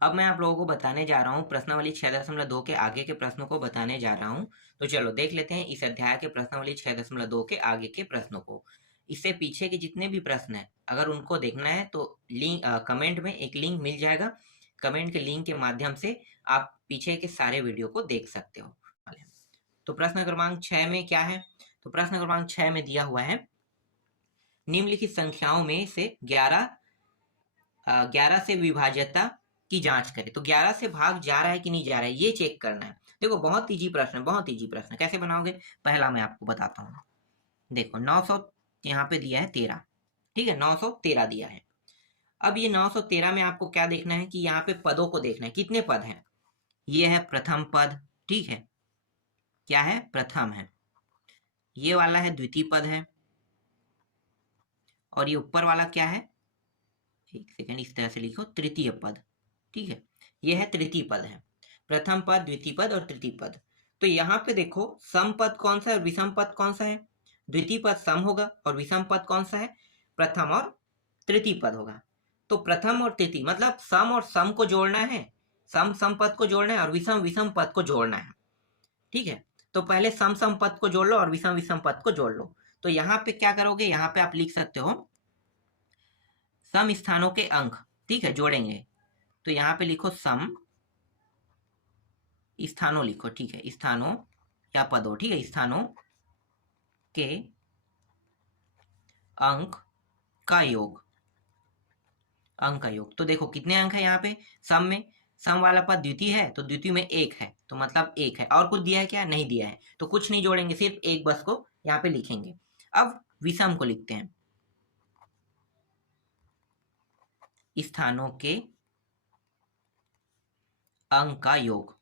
अब मैं आप लोगों को बताने जा रहा हूँ प्रश्नावली 6.2 के आगे के प्रश्नों को बताने जा रहा हूँ। तो चलो देख लेते हैं इस अध्याय के प्रश्नावली 6.2 के आगे के प्रश्नों को। इससे पीछे के जितने भी प्रश्न हैं अगर उनको देखना है तो लिंक कमेंट में एक लिंक मिल जाएगा। कमेंट के लिंक के माध्यम से आप पीछे के सारे वीडियो को देख सकते हो। तो प्रश्न क्रमांक 6 में क्या है? तो प्रश्न क्रमांक 6 में दिया हुआ है निम्नलिखित संख्याओं में से 11 से विभाज्यता की जांच करें। तो 11 से भाग जा रहा है कि नहीं जा रहा है ये चेक करना है। देखो बहुत इजी प्रश्न है, बहुत इजी प्रश्न। कैसे बनाओगे? पहला मैं आपको बताता हूँ। देखो 900 यहाँ पे दिया है 13, ठीक है, 913 दिया है। अब ये 913 में आपको क्या देखना है कि यहाँ पे पदों को देखना है, कितने पद हैं। ये है प्रथम पद, ठीक है, क्या है? प्रथम है। ये वाला है द्वितीय पद है, और ये ऊपर वाला क्या है? एक सेकेंड, इस तरह से लिखो, तृतीय पद, ठीक है। ये है तृतीय पद है, प्रथम पद, द्वितीय पद और तृतीय पद। तो यहाँ पे देखो सम पद कौन सा है और विषम पद कौन सा है? द्वितीय पद सम होगा और विषम पद कौन सा है? प्रथम और तृतीय पद होगा। तो प्रथम और तृतीय मतलब सम और सम को जोड़ना है, सम सम पद को जोड़ना है और विषम विषम पद को जोड़ना है, ठीक है। तो पहले सम सम पद को जोड़ लो और विषम विषम पद को जोड़ लो। तो यहाँ पे क्या करोगे? यहाँ पे आप लिख सकते हो सम स्थानों के अंक, ठीक है, जोड़ेंगे। तो यहाँ पे लिखो सम स्थानों लिखो, ठीक है, स्थानों या पदों, ठीक है, स्थानों के अंक का योग, अंक का योग। तो देखो कितने अंक है यहाँ पे सम में? सम वाला पद द्वितीय है तो द्वितीय में एक है, तो मतलब एक है। और कुछ दिया है क्या? नहीं दिया है, तो कुछ नहीं जोड़ेंगे, सिर्फ एक बस को यहाँ पे लिखेंगे। अब विषम को लिखते हैं, स्थानों के अंक का योग।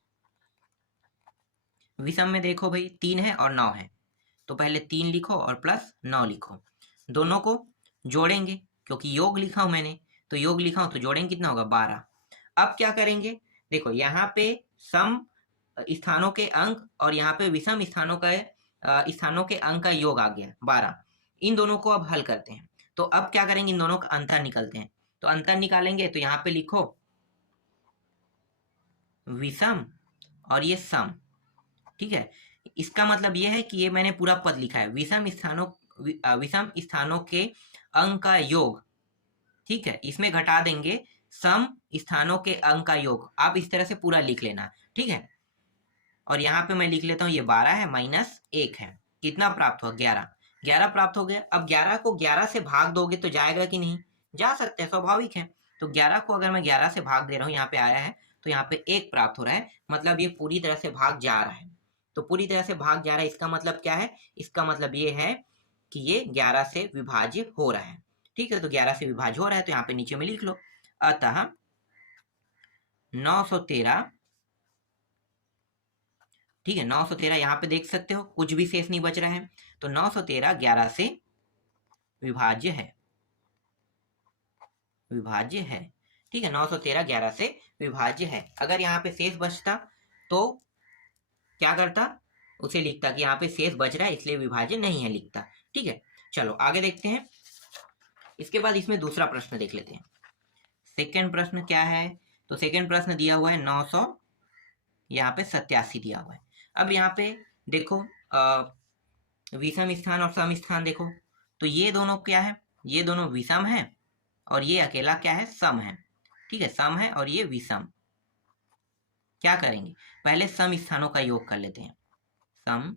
विषम में देखो भाई 3 है और 9 है, तो पहले 3 लिखो और प्लस 9 लिखो। दोनों को जोड़ेंगे, क्योंकि योग लिखा हूं मैंने, तो योग लिखा हूं तो जोड़ेंगे, कितना होगा? 12। अब क्या करेंगे? देखो यहाँ पे सम स्थानों के अंक और यहाँ पे विषम स्थानों के अंक का योग आ गया 12। इन दोनों को अब हल करते हैं। तो अब क्या करेंगे? इन दोनों का अंतर निकलते हैं। तो अंतर निकालेंगे तो यहाँ पे लिखो विषम और ये सम, ठीक है। इसका मतलब ये है कि ये मैंने पूरा पद लिखा है, विषम स्थानों के अंक का योग, ठीक है। इसमें घटा देंगे सम स्थानों के अंक का योग। आप इस तरह से पूरा लिख लेना, ठीक है। और यहाँ पे मैं लिख लेता हूँ ये 12 है माइनस 1 है, कितना प्राप्त हुआ? 11। 11 प्राप्त हो गया। अब 11 को 11 से भाग दोगे तो जाएगा कि नहीं? जा सकते हैं, स्वाभाविक है। तो 11 को अगर मैं 11 से भाग दे रहा हूँ, यहाँ पे आया है तो यहाँ पे 1 प्राप्त हो रहा है, मतलब ये पूरी तरह से भाग जा रहा है। तो पूरी तरह से भाग जा रहा है, इसका मतलब क्या है? इसका मतलब ये है कि ये 11 से विभाज्य हो रहा है, ठीक है। तो 11 से विभाज्य हो रहा है तो यहाँ पे नीचे में लिख लो, अतः 913, ठीक है, 913 यहाँ पे देख सकते हो कुछ भी शेष नहीं बच रहा है, तो 913 11 से विभाज्य है, विभाज्य है, ठीक है। 913 11 से विभाज्य है। अगर यहाँ पे शेष बचता तो क्या करता? उसे लिखता कि यहाँ पे शेष बच रहा है इसलिए विभाज्य नहीं है, लिखता, ठीक है। चलो आगे देखते हैं। इसके बाद इसमें दूसरा प्रश्न देख लेते हैं। सेकेंड प्रश्न क्या है? तो सेकेंड प्रश्न दिया हुआ है 900 यहाँ पे 87 दिया हुआ है। अब यहाँ पे देखो विषम स्थान और सम स्थान देखो, तो ये दोनों क्या है? ये दोनों विषम है और ये अकेला क्या है? सम है, ठीक है, सम है और ये विषम। क्या करेंगे? पहले सम स्थानों का योग कर लेते हैं, सम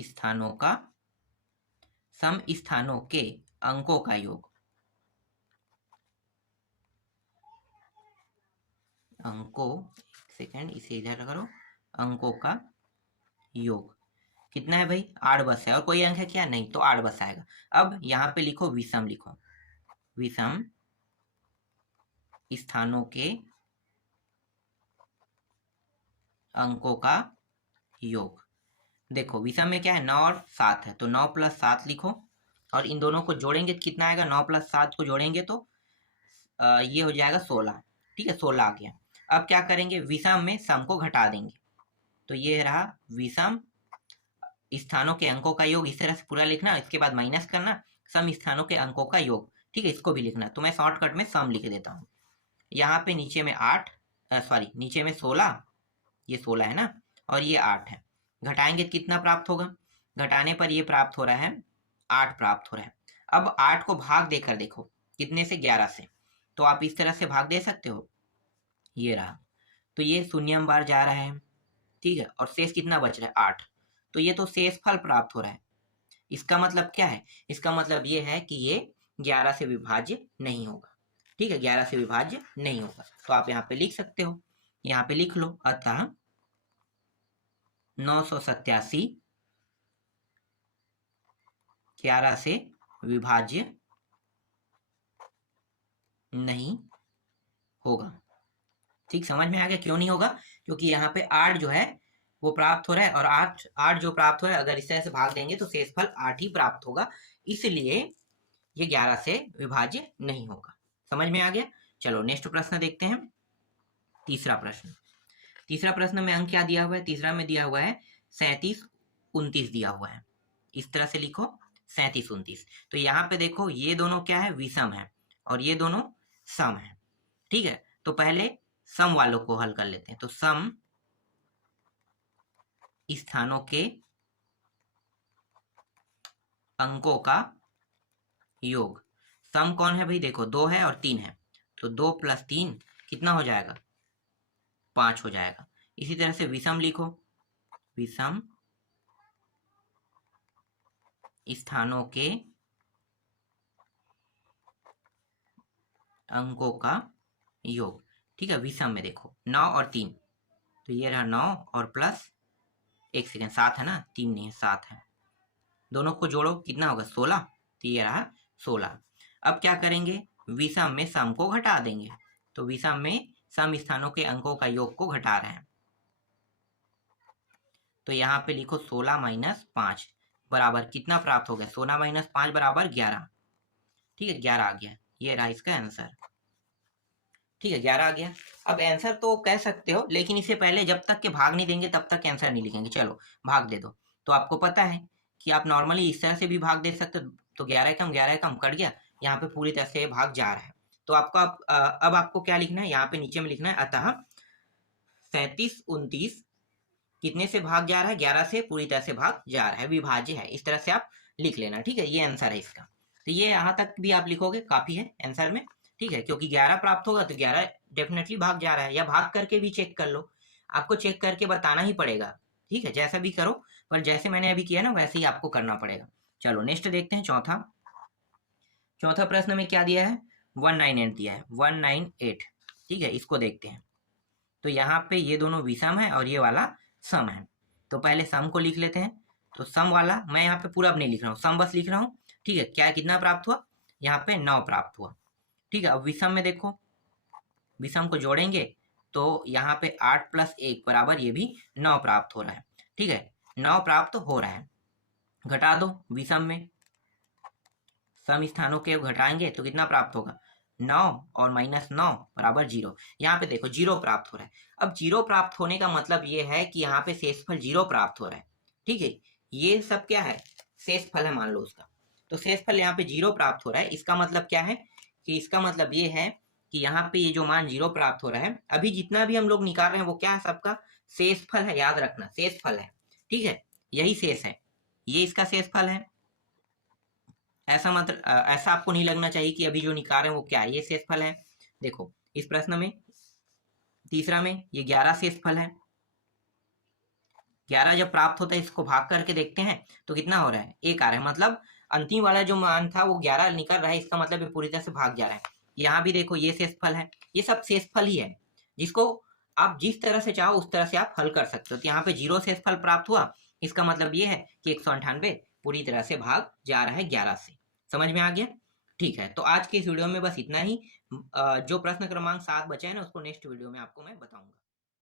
स्थानों के अंकों का योग, सेकेंड इसे इधर करो, अंकों का योग कितना है भाई? 8 बस है। और कोई अंक है क्या? नहीं, तो 8 बस आएगा। अब यहाँ पे लिखो विषम, लिखो विषम स्थानों के अंकों का योग। देखो विषम में क्या है? 9 और 7 है, तो 9 + 7 लिखो और इन दोनों को जोड़ेंगे तो कितना आएगा? 9 + 7 को जोड़ेंगे तो ये हो जाएगा 16, ठीक है, 16 आ गया। अब क्या करेंगे? विषम में सम को घटा देंगे, तो ये रहा विषम स्थानों के अंकों का योग। इस तरह से पूरा लिखना, इसके बाद माइनस करना, सम स्थानों के अंकों का योग, ठीक है, इसको भी लिखना। तो मैं शॉर्टकट में सम लिख देता हूँ, यहाँ पे नीचे में 8, सॉरी नीचे में 16, ये 16 है ना, और ये 8 है। घटाएंगे तो कितना प्राप्त होगा? घटाने पर ये प्राप्त हो रहा है 8 प्राप्त हो रहा है। अब 8 को भाग देकर देखो कितने से? 11 से। तो आप इस तरह से भाग दे सकते हो, ये रहा। तो ये शून्यम बार जा रहा है, ठीक है, और शेष कितना बच रहा है? 8। तो ये तो शेष फल प्राप्त हो रहा है। इसका मतलब क्या है? इसका मतलब ये है कि ये 11 से विभाज्य नहीं होगा, ठीक है, 11 से विभाज्य नहीं होगा। तो आप यहाँ पे लिख सकते हो, यहाँ पे लिख लो, अतः 987 11 से विभाज्य नहीं होगा। ठीक, समझ में आ गया क्यों नहीं होगा? क्योंकि यहाँ पे 8 जो है वो प्राप्त हो रहा है, और 8 जो प्राप्त हो रहा है, अगर इस तरह से भाग देंगे तो शेषफल 8 ही प्राप्त होगा, इसलिए ये 11 से विभाज्य नहीं होगा। समझ में आ गया? चलो नेक्स्ट प्रश्न देखते हैं। तीसरा प्रश्न। तीसरा प्रश्न में अंक क्या दिया हुआ है? तीसरा में दिया हुआ है 37 29 दिया हुआ है। इस तरह से लिखो 37 29। तो यहाँ पे देखो ये दोनों क्या है? विषम है, और ये दोनों सम है, ठीक है। तो पहले सम वालों को हल कर लेते हैं। तो सम स्थानों के अंकों का योग। सम कौन है भाई? देखो 2 है और 3 है, तो 2 + 3 कितना हो जाएगा? 5 हो जाएगा। इसी तरह से विषम लिखो, विषम स्थानों के अंकों का योग, ठीक है। विषम में देखो 9 और 3, तो ये रहा 9 और प्लस 1 सेकेंड 7 है ना, 3 नहीं है 7 है। दोनों को जोड़ो कितना होगा? 16। तो ये रहा 16। अब क्या करेंगे? विषम में सम को घटा देंगे। तो विषम में सम स्थानों के अंकों का योग को घटा रहे हैं, तो यहाँ पे लिखो 16 - 5 बराबर कितना प्राप्त हो गया? 16 - 5 बराबर 11, ठीक है, 11 आ गया। ये रहा इसका आंसर, ठीक है, 11 आ गया। अब आंसर तो कह सकते हो, लेकिन इससे पहले जब तक के भाग नहीं देंगे तब तक आंसर नहीं लिखेंगे। चलो भाग दे दो। तो आपको पता है कि आप नॉर्मली इस तरह से भी भाग दे सकते हो। तो 11 कम 11 कम कट गया, यहाँ पे पूरी तरह से भाग जा रहा है। तो आपका अब आपको क्या लिखना है? यहाँ पे नीचे में लिखना है, अतः 37 29 कितने से भाग जा रहा है? 11 से पूरी तरह से भाग जा रहा है, विभाज्य है। इस तरह से आप लिख लेना, ठीक है, ये आंसर है इसका। तो ये यहाँ तक भी आप लिखोगे काफी है आंसर में, ठीक है, क्योंकि 11 प्राप्त होगा तो 11 डेफिनेटली भाग जा रहा है, या भाग करके भी चेक कर लो। आपको चेक करके बताना ही पड़ेगा, ठीक है, जैसा भी करो, पर जैसे मैंने अभी किया ना वैसे ही आपको करना पड़ेगा। चलो नेक्स्ट देखते हैं। चौथा प्रश्न में क्या दिया है? 198 दिया है, 198, ठीक है, इसको देखते हैं। तो यहाँ पे ये दोनों विषम है और ये वाला सम है। तो पहले सम को लिख लेते हैं। तो सम वाला मैं यहाँ पे पूरा अब नहीं लिख रहा हूँ, सम बस लिख रहा हूँ, ठीक है। क्या कितना प्राप्त हुआ? यहाँ पे 9 प्राप्त हुआ, ठीक है। अब विषम में देखो, विषम को जोड़ेंगे तो यहाँ पे 8 + 1 बराबर ये भी 9 प्राप्त हो रहा है, ठीक है, 9 प्राप्त हो रहा है। घटा दो विषम में, सम स्थानों के घटाएंगे तो कितना प्राप्त होगा? 9 और -9 बराबर 0। यहाँ पे देखो 0 प्राप्त हो रहा है। अब 0 प्राप्त होने का मतलब ये है कि यहाँ पे शेषफल 0 प्राप्त हो रहा है, ठीक है। ये सब क्या है? शेषफल है, मान लो उसका। तो शेषफल यहाँ पे 0 प्राप्त हो रहा है। इसका मतलब क्या है? कि इसका मतलब ये है कि यहाँ पे ये जो मान 0 प्राप्त हो रहा है, अभी जितना भी हम लोग निकाल रहे हैं वो क्या है? सबका शेषफल है, याद रखना, शेषफल है, ठीक है, यही शेष है, ये इसका शेषफल है। ऐसा मतलब ऐसा आपको नहीं लगना चाहिए कि अभी जो निकाल रहे हैं वो क्या है, ये शेषफल है। देखो इस प्रश्न में तीसरा में ये 11 शेषफल है। 11 जब प्राप्त होता है, इसको भाग करके देखते हैं तो कितना हो रहा है? 1 आ रहा है। मतलब अंतिम वाला जो मान था वो 11 निकल रहा है, इसका मतलब ये पूरी तरह से भाग जा रहा है। यहाँ भी देखो ये शेषफल है, ये सब शेषफल ही है, जिसको आप जिस तरह से चाहो उस तरह से आप हल कर सकते हो। तो यहाँ पे 0 शेषफल प्राप्त हुआ, इसका मतलब ये है कि 198 पूरी तरह से भाग जा रहा है 11 से। समझ में आ गया? ठीक है, तो आज के इस वीडियो में बस इतना ही। जो प्रश्न क्रमांक 7 बचा है ना, उसको नेक्स्ट वीडियो में आपको मैं बताऊंगा।